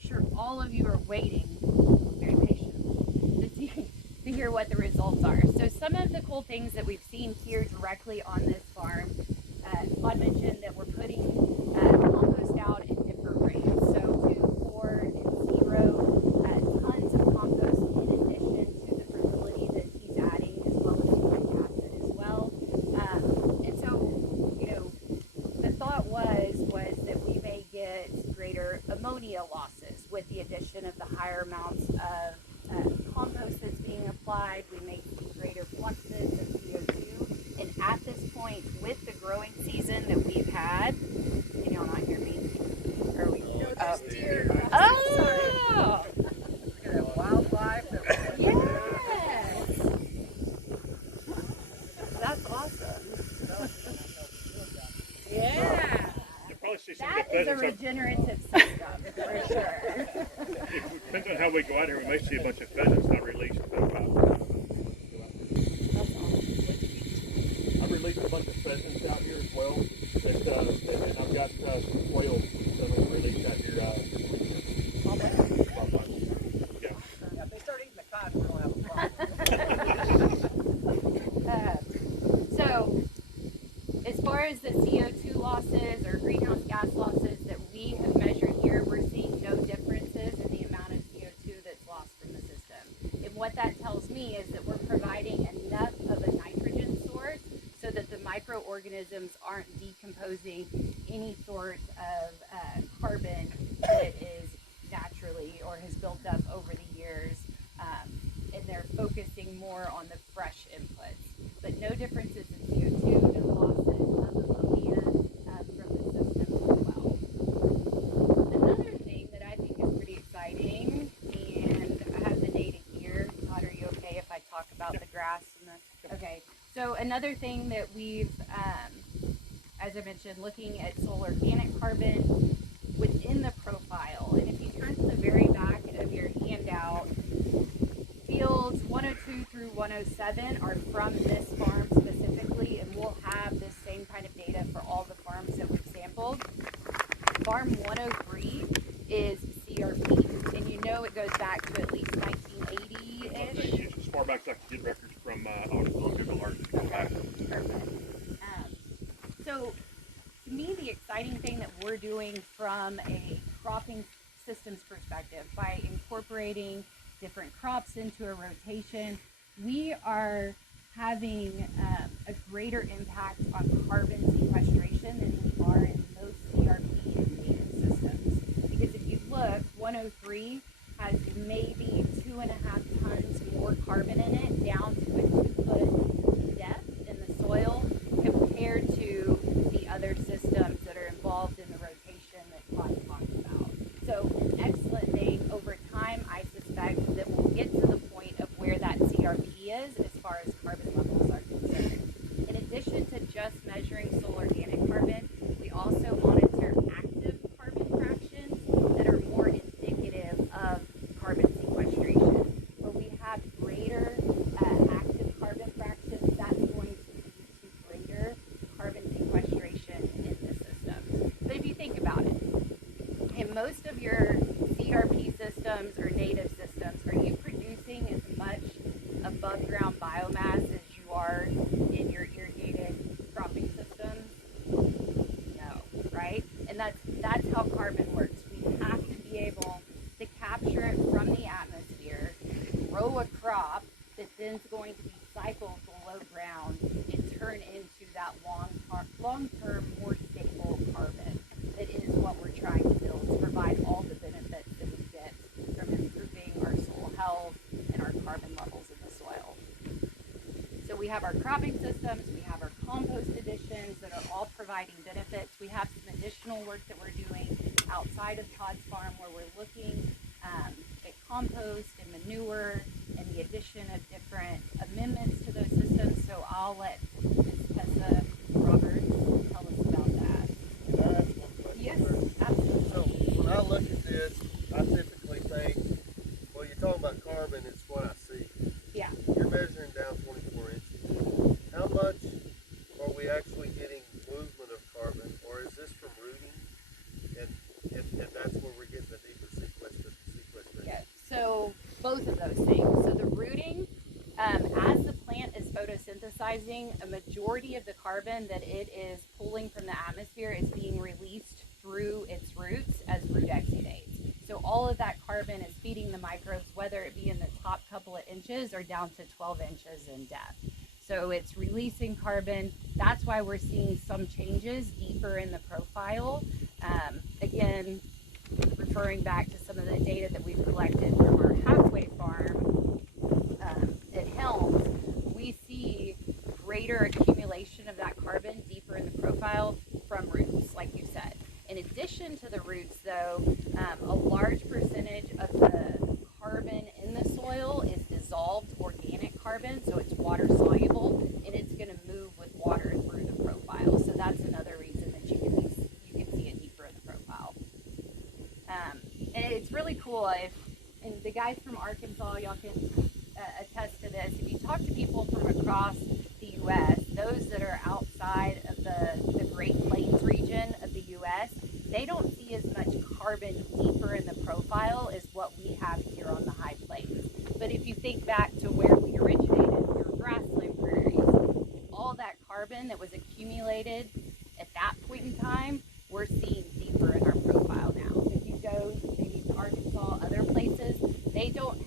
sure all of you are waiting very patiently to hear what the results are. So some of the cool things that we've seen here directly on this farm, Todd mentioned that we're putting compost out in different rates. So 2, 4, and 0 tons of compost in addition to the fertility that he's adding, as well as uric acid as well. And so, you know, the thought was that we may get greater ammonia losses with the addition of the higher amounts of compost that's being applied. We may see greater fluxes of CO2. And at this point, with the growing season that we've had, can y'all not hear me? Are we? Oh! Look at that wildlife. Yes! That's awesome. Yeah. That is a regenerative system, for sure. It depends on how we go out here. We may see a bunch of pheasants not released. I've released a bunch of pheasants out here as well. And I've got some quail that I'm released out here. Yeah. If they start eating the cotton, we don't have a problem. So, as far as the CO2 losses or greenhouse gas losses that we have measured here, we're seeing no differences in the amount of CO2 that's lost from the system. And what that tells me is that we're providing enough of a nitrogen source so that the microorganisms aren't decomposing any sort of carbon that is naturally or has built up over the years, and they're focusing more on the fresh inputs. But no differences in CO2, no losses of ammonia from the system as well. Another thing that I think is pretty exciting, and I have the data here. Todd, are you okay if I talk about the grass and the? Okay. So another thing that we've, as I mentioned, looking at soil organic carbon within the profile. And if you turn to the very back of your handout, fields 102 through 107 are from this farm specifically, and we'll have this same kind of data for all the farms that we've sampled. Farm 103 is CRP, and you know it goes back to at least 1980-ish. As far back as I can get records from Google Earth. Okay, perfect. So, to me, the exciting thing that we're doing from a cropping systems perspective, by incorporating different crops into a rotation, we are having a greater impact on carbon sequestration than we are in most CRP and native systems. Because if you look, 103 has maybe 2.5 tons more carbon in it, down to a 2-foot depth in the soil, compared to the other systems that are involved in the rotation that Todd talked about. So an excellent thing. Over time, I suspect that we'll get to the point of where that CRP is as far as carbon levels are concerned. In addition to just measuring soil organic carbon, we also monitor active carbon fractions that are more indicative of carbon sequestration. Where we have greater active carbon fractions, that's going to lead to greater carbon sequestration in the system. But if you think about it, in most of your CRP systems or native systems, are you producing as much above ground biomass as you are in your irrigated cropping systems? No, right? And that's how carbon works. We have to be able to capture it from the atmosphere, grow a crop that then is going to be cycled below ground and turn into that long-term, more stable carbon. That is what we're trying to build, to provide all the benefits that we get from improving our soil health and our carbon levels in the soil. So we have our cropping systems, we have our compost additions that are all providing benefits. We have some additional work that we're doing outside of Todd's farm where we're looking at compost and manure and the addition of different amendments to those systems. So I'll let Ms. Tessa Roberts tell us about that. Can I ask one question? Yes, absolutely. So when I look at this, I typically think, well, you're talking about carbon, it's what I see. Yeah. You're measuring down 24 inches. How much are we actually getting movement of carbon, or is this from rooting? And that's where we're getting the both of those things. So the rooting, as the plant is photosynthesizing, a majority of the carbon that it is pulling from the atmosphere is being released through its roots as root exudates. So all of that carbon is feeding the microbes, whether it be in the top couple of inches or down to 12 inches in depth. So it's releasing carbon. That's why we're seeing some changes deeper in the profile. Again, referring back to some of the data that we've collected from our halfway farm at Helms, we see greater accumulation of that carbon deeper in the profile from roots, like you said. In addition to the roots, though, a large percentage of the carbon in the soil is dissolved organic carbon, so it's water soluble, and it's going to move with water through the profile. So that's another reason that you can see it deeper in the profile. And it's really cool. And the guys from Arkansas, y'all can attest to this. If you talk to people from across the U.S., those that are outside of the Great Plains region of the U.S., they don't see as much carbon deeper in the profile as what we have here on the high plains. But if you think back to where we originated, your grassland prairies, all that carbon that was accumulated at that point in time, we're seeing deeper in our profile now. If you go maybe to Arkansas, other places, they don't